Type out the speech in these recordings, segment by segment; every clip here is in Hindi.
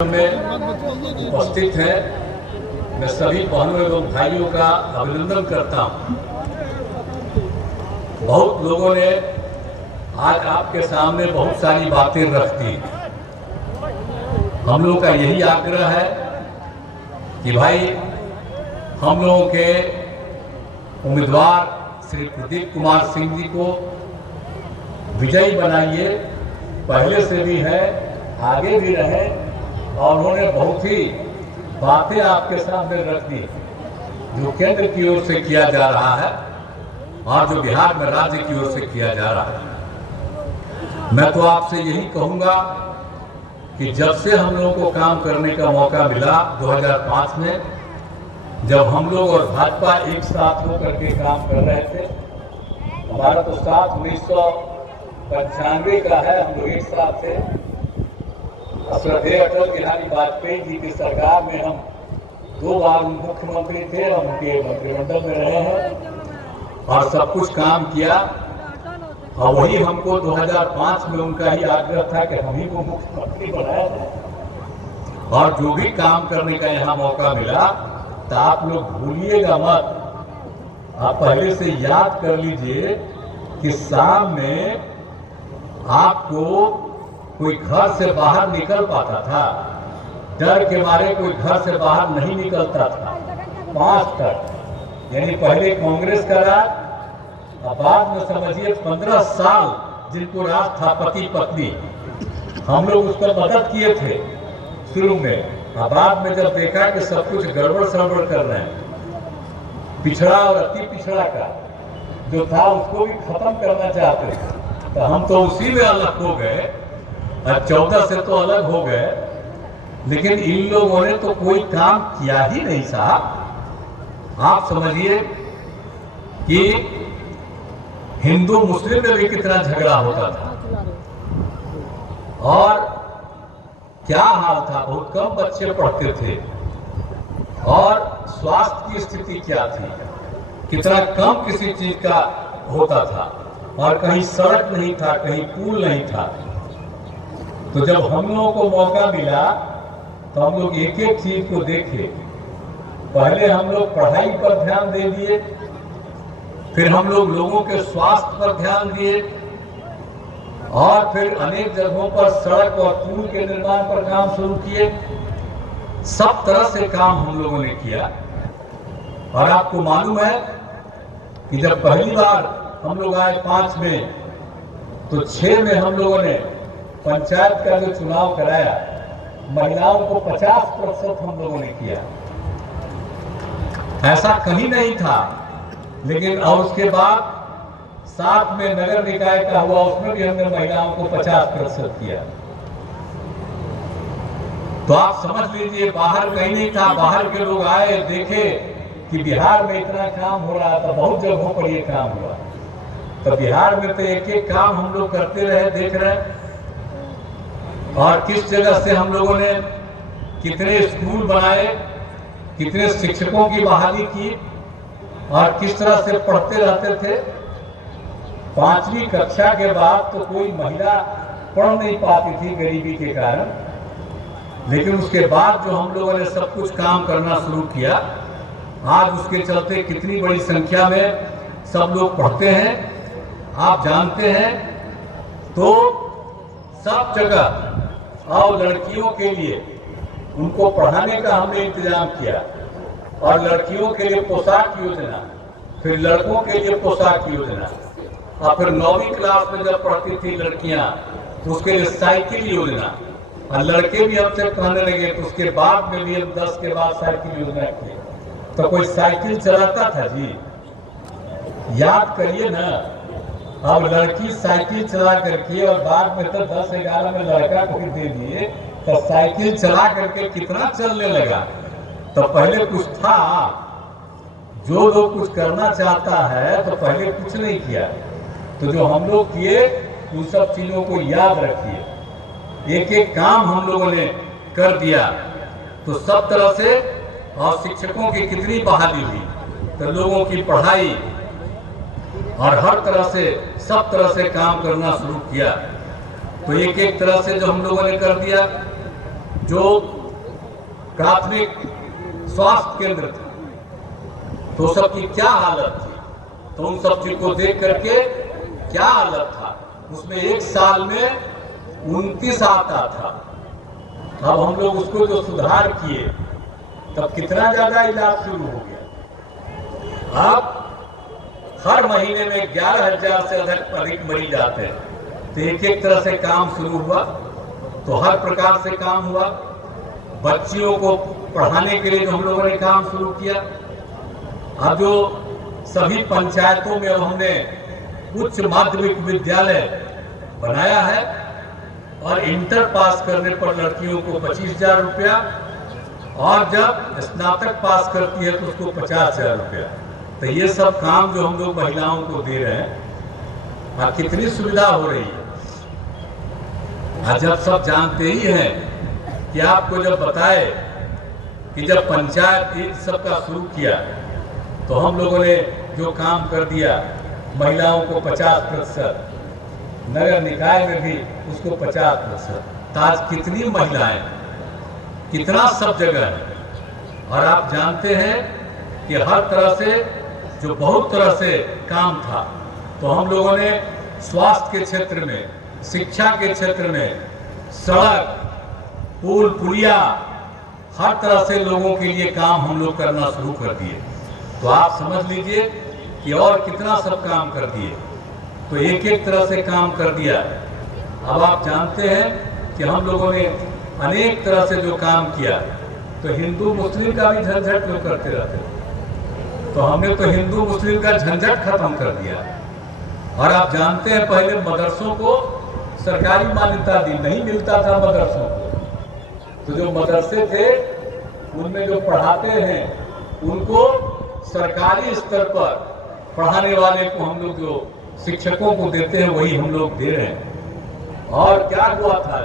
में उपस्थित है। मैं सभी बहनों एवं भाइयों का अभिनंदन करता हूं। बहुत लोगों ने आज आपके सामने बहुत सारी बातें रख दी। हम लोगों का यही आग्रह है कि भाई हम लोगों के उम्मीदवार श्री प्रदीप कुमार सिंह जी को विजयी बनाइए। पहले से भी है, आगे भी रहे, और उन्होंने बहुत ही बातें आपके सामने रख दी जो केंद्र की ओर से किया जा रहा है और जो बिहार में राज्य की ओर से किया जा रहा है। मैं तो आपसे यही कहूंगा कि जब से हम लोगों को काम करने का मौका मिला 2005 में, जब हम लोग और भाजपा एक साथ होकर के काम कर रहे थे, हमारा तो साथ 1995 का है, हम लोग एक साथ थे। श्रद्धेय अटल बिहारी वाजपेयी जी की सरकार में हम 2 बार मुख्यमंत्री थे और उनके मंत्रिमंडल में रहे हैं और सब कुछ काम किया। और वही हमको 2005 में उनका ही आग्रह था कि हम ही को मुख्यमंत्री बनाया जाए। और जो भी काम करने का यहाँ मौका मिला तो आप लोग भूलिएगा मत। आप पहले से याद कर लीजिए कि शाम में आपको कोई घर से बाहर निकल पाता था, डर के मारे कोई घर से बाहर नहीं निकलता था। 5 तक, यानी पहले कांग्रेस का राज, और बाद में समझिए 15 साल जिनको राज था पति पत्नी, हम लोग उस पर मदद किए थे शुरू में। और बाद में जब देखा कि सब कुछ गड़बड़ सड़बड़ कर रहे हैं, पिछड़ा और अति पिछड़ा का जो था उसको भी खत्म करना चाहते थे, तो हम तो उसी में अलग हो गए। 14 से तो अलग हो गए, लेकिन इन लोगों ने तो कोई काम किया ही नहीं साहब। आप समझिए कि हिंदू मुस्लिम में भी कितना झगड़ा होता था और क्या हाल था। बहुत कम बच्चे पढ़ते थे और स्वास्थ्य की स्थिति क्या थी, कितना कम किसी चीज का होता था, और कहीं सड़क नहीं था, कहीं पुल नहीं था। तो जब हम लोगों को मौका मिला तो हम लोग एक एक चीज को देखे। पहले हम लोग पढ़ाई पर ध्यान दे दिए, फिर हम लोग लोगों के स्वास्थ्य पर ध्यान दिए, और फिर अनेक जगहों पर सड़क और पुल के निर्माण पर काम शुरू किए। सब तरह से काम हम लोगों ने किया। और आपको मालूम है कि जब पहली बार हम लोग आए 5 में, तो 6 में हम लोगों ने पंचायत का जो चुनाव कराया, महिलाओं को 50% हम लोगों ने किया। ऐसा कहीं नहीं था। लेकिन और उसके बाद 7 में नगर निकाय का हुआ, उसमें भी हमने महिलाओं को 50% किया। तो आप समझ लीजिए बाहर कहीं नहीं था। बाहर के लोग आए, देखे कि बिहार में इतना काम हो रहा था, बहुत जगहों पर ये काम हुआ। तो बिहार में तो एक एक काम हम लोग करते रहे, देख रहे। और किस जगह से हम लोगों ने कितने स्कूल बनाए, कितने शिक्षकों की बहाली की, और किस तरह से पढ़ते रहते थे। 5वीं कक्षा के बाद तो कोई महिला पढ़ नहीं पाती थी गरीबी के कारण। लेकिन उसके बाद जो हम लोगों ने सब कुछ काम करना शुरू किया, आज उसके चलते कितनी बड़ी संख्या में सब लोग पढ़ते हैं, आप जानते हैं। तो सब जगह और लड़कियों के लिए उनको पढ़ाने का हमने इंतजाम किया, और लड़कियों के लिए पोशाक योजना, फिर लड़कों के लिए पोशाक योजना, और फिर 9वीं क्लास में जब पढ़ती थी लड़कियां तो उसके लिए साइकिल योजना, और लड़के भी हमसे कहने लगे तो उसके बाद में भी हम 10 के बाद साइकिल योजना की। तो कोई साइकिल चलाता था जी? याद करिए ना। अब लड़की साइकिल चला करके, और बाद में तो 10-11 में लड़का को दे दिए, तो साइकिल चला करके कितना चलने लगा। तो पहले कुछ था। जो लोग कुछ करना चाहता है तो पहले कुछ नहीं किया। तो जो हम लोग किए उन सब चीजों को याद रखिए। एक एक काम हम लोगों ने कर दिया। तो सब तरह से, और शिक्षकों की कितनी बहाली हुई, तो लोगों की पढ़ाई, और हर तरह से सब तरह से काम करना शुरू किया। तो एक एक तरह से जो हम लोगों ने कर दिया। जो प्राथमिक स्वास्थ्य केंद्र थे तो सबकी क्या हालत थी, तो उन सब चीज को देख करके क्या हालत था, उसमें एक साल में 29 आता था। अब हम लोग उसको जो सुधार किए तब कितना ज्यादा इलाज शुरू हो गया। अब हर महीने में 11,000 से अधिक मरीज आते हैं। तो एक एक तरह से काम शुरू हुआ, तो हर प्रकार से काम हुआ। बच्चियों को पढ़ाने के लिए जो हम लोगों ने काम शुरू किया, अब जो सभी पंचायतों में हमने उच्च माध्यमिक विद्यालय बनाया है और इंटर पास करने पर लड़कियों को 25,000 रुपया और जब स्नातक पास करती है तो उसको 50,000 रुपया। तो ये सब काम जो हम लोग महिलाओं को दे रहे हैं, कितनी सुविधा हो रही है। जब सब जानते ही हैं कि आपको जब बताए कि जब पंचायत इन सब का शुरू किया तो हम लोगों ने जो काम कर दिया, महिलाओं को 50%, नगर निकाय में भी उसको 50%। आज कितनी महिलाएं, कितना सब जगह है। और आप जानते हैं कि हर तरह से जो बहुत तरह से काम था, तो हम लोगों ने स्वास्थ्य के क्षेत्र में, शिक्षा के क्षेत्र में, सड़क, पुल पुलिया, हर तरह से लोगों के लिए काम हम लोग करना शुरू कर दिए। तो आप समझ लीजिए कि और कितना सब काम कर दिए। तो एक एक तरह से काम कर दिया। अब आप जानते हैं कि हम लोगों ने अनेक तरह से जो काम किया, तो हिंदू मुस्लिम का भी झंझट जो करते रहते, तो हमने तो हिंदू मुस्लिम का झंझट खत्म कर दिया। और आप जानते हैं पहले मदरसों को सरकारी मान्यता दी, नहीं मिलता था मदरसों को। तो जो मदरसे थे उनमें जो पढ़ाते हैं उनको सरकारी स्तर पर पढ़ाने वाले को हम लोग जो शिक्षकों को देते हैं वही हम लोग दे रहे हैं। और क्या हुआ था,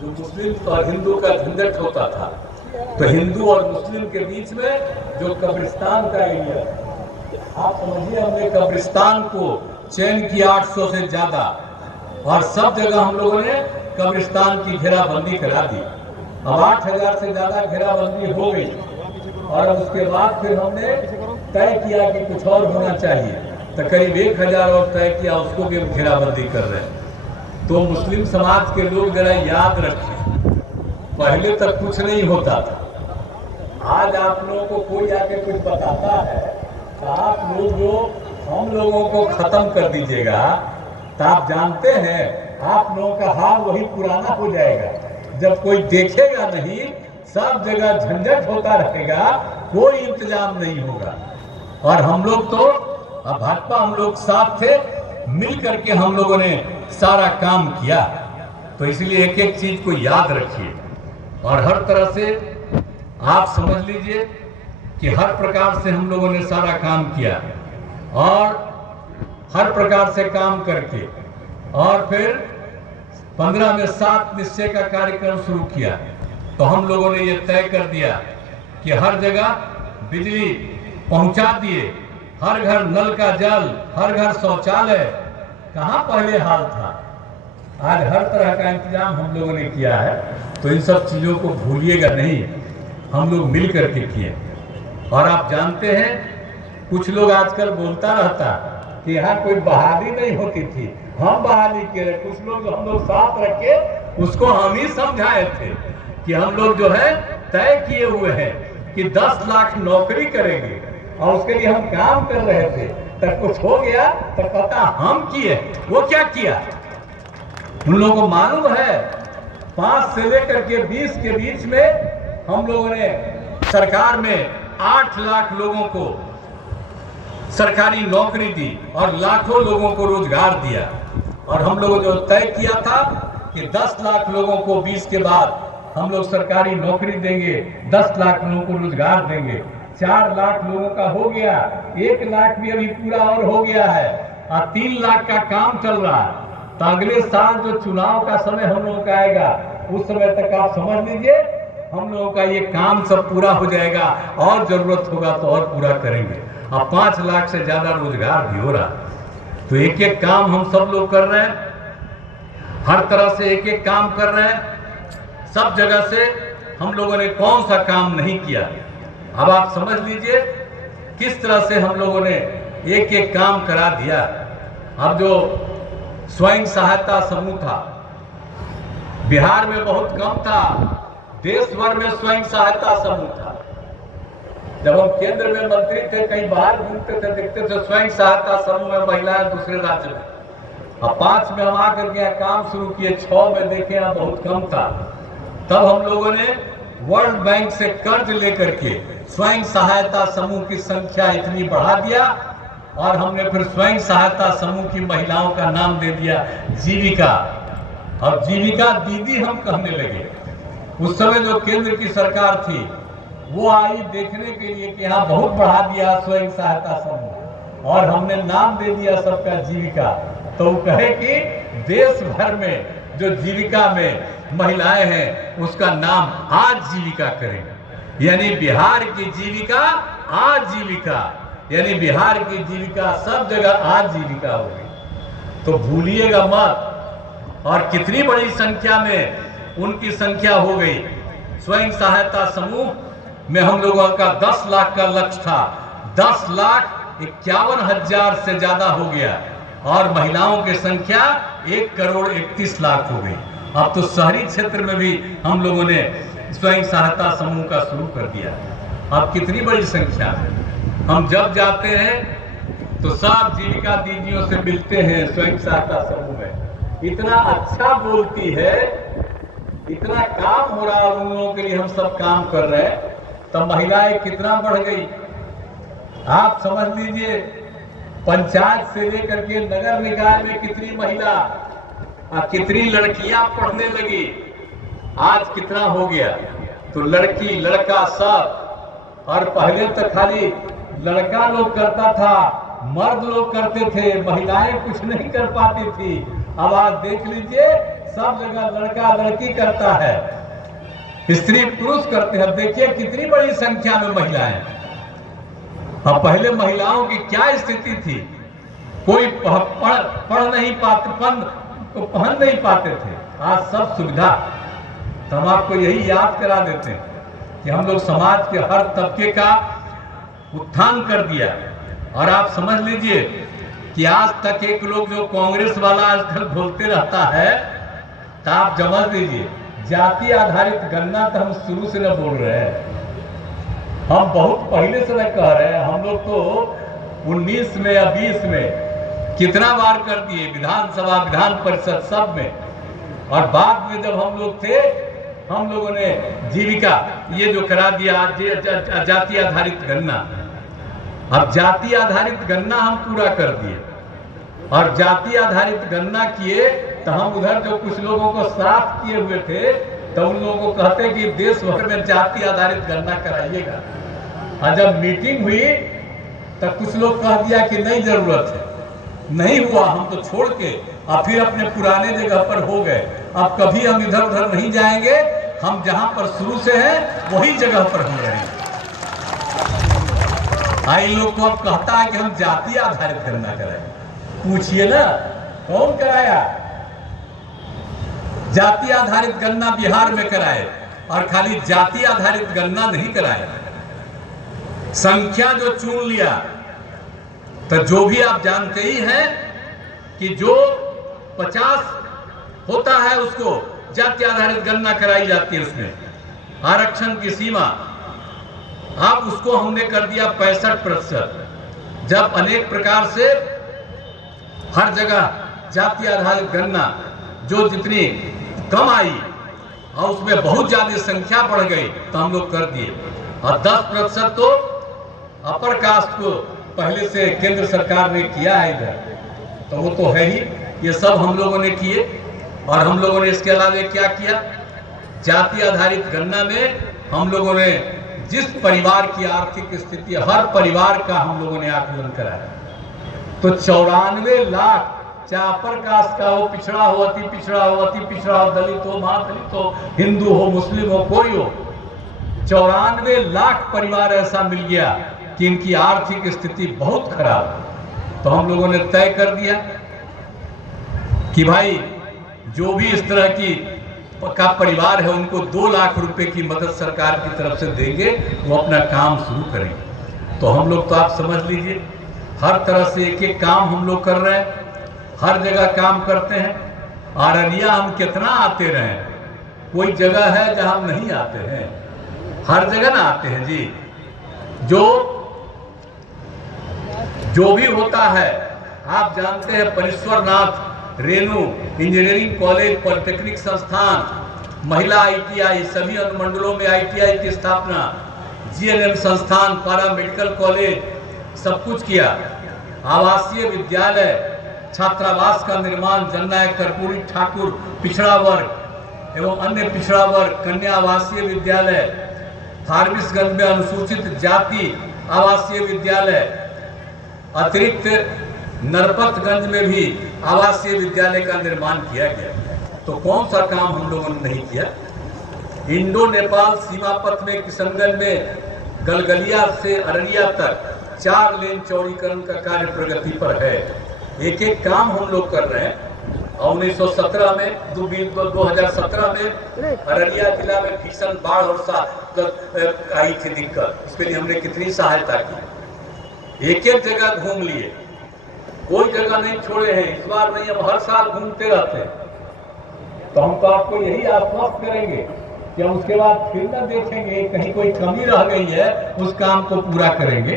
जो मुस्लिम और हिंदू का झंझट होता था, तो हिंदू और मुस्लिम के बीच में जो कब्रिस्तान का एरिया, आप समझिए हमने कब्रिस्तान को चयन किया 800 से ज्यादा, और सब जगह हम लोगों ने कब्रिस्तान की घेराबंदी करा दी। अब 8,000 से ज्यादा घेराबंदी हो गई। और उसके बाद फिर हमने तय किया कि कुछ और होना चाहिए, तो करीब 1,000 और तय किया, उसको भी हम घेराबंदी कर रहे हैं। तो मुस्लिम समाज के लोग जरा याद रखें, पहले तक कुछ नहीं होता था। आज आप लोगों को कोई आके कुछ बताता है तो आप लोग जो हम लोगों को खत्म कर दीजिएगा, तो आप जानते हैं आप लोगों का हाल वही पुराना हो जाएगा। जब कोई देखेगा नहीं, सब जगह झंझट होता रहेगा, कोई इंतजाम नहीं होगा। और हम लोग तो भाजपा, हम लोग साथ थे, मिल करके हम लोगों ने सारा काम किया। तो इसलिए एक एक चीज को याद रखिए। और हर तरह से आप समझ लीजिए कि हर प्रकार से हम लोगों ने सारा काम किया, और हर प्रकार से काम करके, और फिर 15 में 7 निश्चय का कार्यक्रम शुरू किया। तो हम लोगों ने ये तय कर दिया कि हर जगह बिजली पहुंचा दिए, हर घर नल का जल, हर घर शौचालय। कहाँ पहले हाल था, आज हर तरह का इंतजाम हम लोगों ने किया है। तो इन सब चीजों को भूलिएगा नहीं, हम लोग मिल करके किए। और आप जानते हैं कुछ लोग आजकल बोलता रहता कि यहाँ कोई बहाली नहीं होती थी, हम बहाली के रहे। कुछ लोग हम लोग साथ रखे, उसको हम ही समझाए थे कि हम लोग जो है तय किए हुए हैं कि 10 लाख नौकरी करेंगे, और उसके लिए हम काम कर रहे थे। तब कुछ हो गया तो पता हम किए, वो क्या किया उन लोगों को मालूम है। 5 से लेकर के 20 के बीच में हम लोगों ने सरकार में 8 लाख लोगों को सरकारी नौकरी दी और लाखों लोगों को रोजगार दिया। और हम लोगों जो तय किया था कि 10 लाख लोगों को 20 के बाद हम लोग सरकारी नौकरी देंगे, 10 लाख लोगों को रोजगार देंगे। 4 लाख लोगों का हो गया, 1 लाख भी अभी पूरा और हो गया है, और 3 लाख का काम चल रहा है। तो अगले साल जो चुनाव का समय हम लोगों का आएगा, उस समय तक आप समझ लीजिए हम लोगों का ये काम सब पूरा हो जाएगा, और जरूरत होगा तो और पूरा करेंगे। अब 5 लाख से ज्यादा रोजगार भी हो रहा। तो एक एक काम हम सब लोग कर रहे हैं, हर तरह से एक एक काम कर रहे हैं, सब जगह से हम लोगों ने कौन सा काम नहीं किया। अब आप समझ लीजिए किस तरह से हम लोगों ने एक एक काम करा दिया। अब जो स्वयं सहायता समूह था बिहार में बहुत कम था, देश भर में स्वयं सहायता समूह था। जब हम केंद्र में मंत्री थे, कहीं बाहर घूमते थे, देखते थे स्वयं सहायता समूह में महिलाएं दूसरे राज्य में। अब 5 में हम आकर के काम शुरू किए, 6 में देखे यहाँ बहुत कम था। तब हम लोगों ने वर्ल्ड बैंक से कर्ज लेकर के स्वयं सहायता समूह की संख्या इतनी बढ़ा दिया और हमने फिर स्वयं सहायता समूह की महिलाओं का नाम दे दिया जीविका। और जीविका दीदी हम कहने लगे। उस समय जो केंद्र की सरकार थी वो आई देखने के लिए कि यहाँ बहुत बढ़ा दिया स्वयं सहायता समूह और हमने नाम दे दिया सबका जीविका। तो वो कहे कि देश भर में जो जीविका में महिलाएं हैं उसका नाम आज जीविका करेंगे। यानी बिहार की जीविका आज जीविका, यानी बिहार की जीविका सब जगह आज जीविका होगी। तो भूलिएगा मत। और कितनी बड़ी संख्या में उनकी संख्या हो गई। स्वयं सहायता समूह में हम लोगों का 10 लाख का लक्ष्य था, 10,51,000 से ज्यादा हो गया और महिलाओं की संख्या 1,31,00,000 हो गई। अब तो शहरी क्षेत्र में भी हम लोगों ने स्वयं सहायता समूह का शुरू कर दिया। अब कितनी बड़ी संख्या है। हम जब जाते हैं तो सब जीविका दीदियों से मिलते हैं स्वयं सहायता समूह में। इतना अच्छा बोलती है, इतना काम हो रहा है उन लोगों के लिए, हम सब काम कर रहे हैं। तब महिलाएं कितना बढ़ गई आप समझ लीजिए। पंचायत से लेकर के नगर निकाय में कितनी महिला और कितनी लड़कियां पढ़ने लगी। आज कितना हो गया। तो लड़की लड़का सब। और पहले तो खाली लड़का लोग करता था, मर्द लोग करते थे, महिलाएं कुछ नहीं कर पाती थी। अब आज देख लीजिए सब जगह लड़का लड़की करता है, स्त्री पुरुष करते हैं। देखिए कितनी बड़ी संख्या में महिलाएं। अब पहले महिलाओं की क्या स्थिति थी, कोई पढ़ नहीं पाते, पहन नहीं पाते थे। आज सब सुविधा। तो हम आपको यही याद करा देते हैं कि हम लोग समाज के हर तबके का उत्थान कर दिया। और आप समझ लीजिए कि आज तक एक लोग जो कांग्रेस वाला आजकल बोलते रहता है, तो आप समझ लीजिए जाति आधारित गणना तो हम शुरू से न बोल रहे हैं, हम बहुत पहले से न कह रहे हैं। हम लोग तो 19 में या 20 में कितना बार कर दिए, विधानसभा विधान परिषद सब में। और बाद में जब हम लोग थे, हम लोगों ने जीविका ये जो करा दिया जाति आधारित गणना। अब जाति आधारित गणना हम पूरा कर दिए और जाति आधारित गणना किए तो हम उधर जो कुछ लोगों को साफ किए हुए थे तो उन लोगों को कहते कि देश भर में जाति आधारित गणना कराइएगा। और जब मीटिंग हुई तो कुछ लोग कह दिया कि नहीं जरूरत है, नहीं हुआ, हम तो छोड़ के और फिर अपने पुराने जगह पर हो गए। अब कभी हम इधर उधर नहीं जाएंगे, हम जहां पर शुरू से हैं वही जगह पर हो रहे हैं। इन लोग को अब कहता है कि हम जाति आधारित गणना कराएं। पूछिए ना कौन कराया। जाति आधारित गणना बिहार में कराए और खाली जाति आधारित गणना नहीं कराए, संख्या जो चुन लिया। तो जो भी आप जानते ही हैं कि जो 50 होता है उसको जाति आधारित गणना कराई जाती है। उसमें आरक्षण की सीमा अब उसको हमने कर दिया 65%। जब अनेक प्रकार से हर जगह जाति आधारित गणना जो जितनी कम आई और उसमें बहुत ज्यादा संख्या बढ़ गई तो हम लोग कर दिए। और 10% तो अपर कास्ट को पहले से केंद्र सरकार ने किया है इधर, तो वो तो है ही। ये सब हम लोगों ने किए। और हम लोगों ने इसके अलावा क्या किया, जाति आधारित गणना में हम लोगों ने जिस परिवार की आर्थिक स्थिति, हर परिवार का हम लोगों ने आकलन कराया। तो 94 लाख, चाहे अपर कास्ट का हो, पिछड़ा हो, अति पिछड़ा हो, अति पिछड़ा हो, दलित हो, महादलित हो, हिंदू हो, मुस्लिम हो, कोई हो, 94 लाख परिवार ऐसा मिल गया कि इनकी आर्थिक स्थिति बहुत खराब है। तो हम लोगों ने तय कर दिया कि भाई जो भी इस तरह की का परिवार है उनको 2 लाख रुपए की मदद सरकार की तरफ से देंगे, वो अपना काम शुरू करेंगे। तो हम लोग तो आप समझ लीजिए हर तरह से एक एक काम हम लोग कर रहे हैं, हर जगह काम करते हैं। अररिया हम कितना आते रहे, कोई जगह है जहां हम नहीं आते हैं, हर जगह ना आते हैं जी। जो भी होता है आप जानते हैं, परेश्वरनाथ रेणु इंजीनियरिंग कॉलेज, पॉलिटेक्निक संस्थान, महिला ITI, सभी अनुमंडलों में ITI की स्थापना, GNM संस्थान, पारा मेडिकल कॉलेज, सब कुछ किया। आवासीय विद्यालय, छात्रावास का निर्माण, जननायक कर्पूरी ठाकुर पिछड़ा वर्ग एवं अन्य पिछड़ा वर्ग कन्या आवासीय विद्यालय, फारबिसगंज में अनुसूचित जाति आवासीय विद्यालय, अतिरिक्त नरपतगंज में भी आवासीय विद्यालय का निर्माण किया गया। तो कौन सा काम हम लोगों ने नहीं किया। इंडो नेपाल सीमा पथ में किशनगंज में गलगलिया से अररिया तक 4 लेन चौड़ीकरण का कार्य प्रगति पर है। एक एक काम हम लोग कर रहे हैं। 1917 में 2017 में अररिया जिला में भीषण बाढ़ और आई थी दिक्कत, इसके लिए हमने कितनी सहायता की। एक एक जगह घूम लिए, कोई जगह नहीं छोड़े हैं। इस बार नहीं, हम हर साल घूमते रहते हैं। तो हम तो आपको यही आश्वस्त करेंगे कि हम उसके बाद फिर न देखेंगे कहीं कोई कमी रह गई है, उस काम को पूरा करेंगे।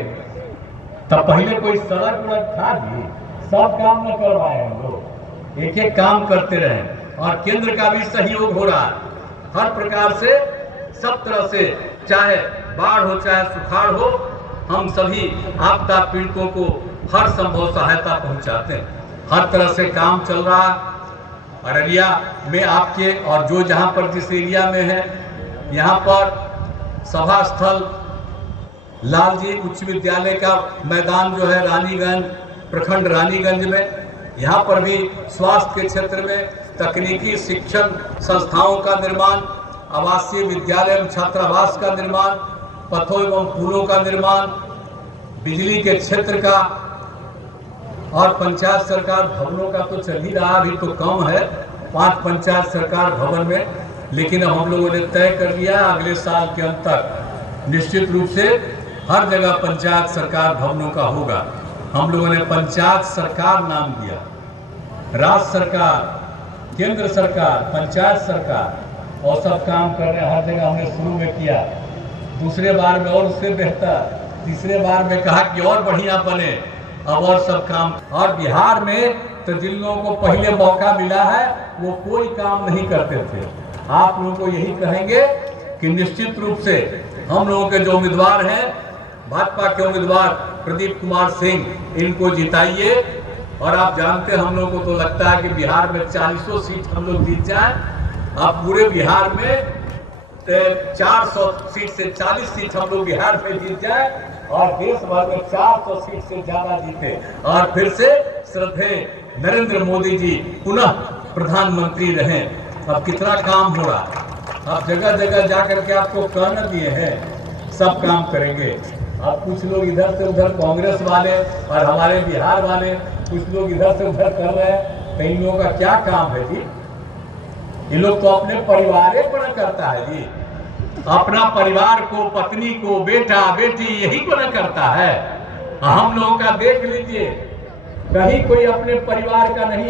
तब पहले कोई सड़क वड़क था जी, सब काम न करवाए हम लोग, एक एक काम करते रहे। और केंद्र का भी सहयोग हो रहा है हर प्रकार से, सब तरह से, चाहे बाढ़ हो चाहे सुखाड़ हो, हम सभी आपदा पीड़ितों को हर संभव सहायता पहुंचाते हैं। हर तरह से काम चल रहा है अररिया में आपके, और जो जहां पर जिस एरिया में है, यहाँ पर सभा स्थल लालजी उच्च विद्यालय का मैदान जो है रानीगंज प्रखंड रानीगंज में, यहाँ पर भी स्वास्थ्य के क्षेत्र में तकनीकी शिक्षण संस्थाओं का निर्माण, आवासीय विद्यालय एवं छात्रावास का निर्माण, पथों एवं पुलों का निर्माण, बिजली के क्षेत्र का, और पंचायत सरकार भवनों का तो चल ही रहा, अभी तो कम है 5 पंचायत सरकार भवन में, लेकिन हम लोगों ने तय कर लिया अगले साल के अंत तक निश्चित रूप से हर जगह पंचायत सरकार भवनों का होगा। हम लोगों ने पंचायत सरकार नाम दिया, राज्य सरकार, केंद्र सरकार, पंचायत सरकार, और सब काम कर रहे हैं। हर जगह हमने शुरू में किया, दूसरे बार में और उससे बेहतर, तीसरे बार में कहा कि और बढ़िया बने, अब और सब काम। और बिहार में तो जिन लोगों को पहले मौका मिला है वो कोई काम नहीं करते थे। आप लोगों को यही कहेंगे कि निश्चित रूप से हम लोगों के जो उम्मीदवार हैं, भाजपा के उम्मीदवार प्रदीप कुमार सिंह, इनको जिताइए। और आप जानते हैं, हम लोगों को तो लगता है कि बिहार में 40 सीट हम लोग जीत जाए। आप पूरे बिहार में 400 सीट से 40 सीट हम लोग बिहार में जीत जाए, और देश भर में 400 सीट से ज्यादा जीते, और फिर से श्रद्धेय नरेंद्र मोदी जी पुनः प्रधानमंत्री रहें। अब कितना काम हो रहा है, आप जगह जगह जाकर के आपको कहना दिए हैं, सब काम करेंगे। अब कुछ लोग इधर से उधर, कांग्रेस वाले और हमारे बिहार वाले, कुछ लोग इधर से उधर कर रहे हैं। तो इन लोगों का क्या काम है जी? ये लोग तो अपने परिवार पर करता है जी, अपना परिवार को, पत्नी को, बेटा बेटी, यही को न करता है। हम लोगों का देख लीजिए, कहीं कोई अपने परिवार का नहीं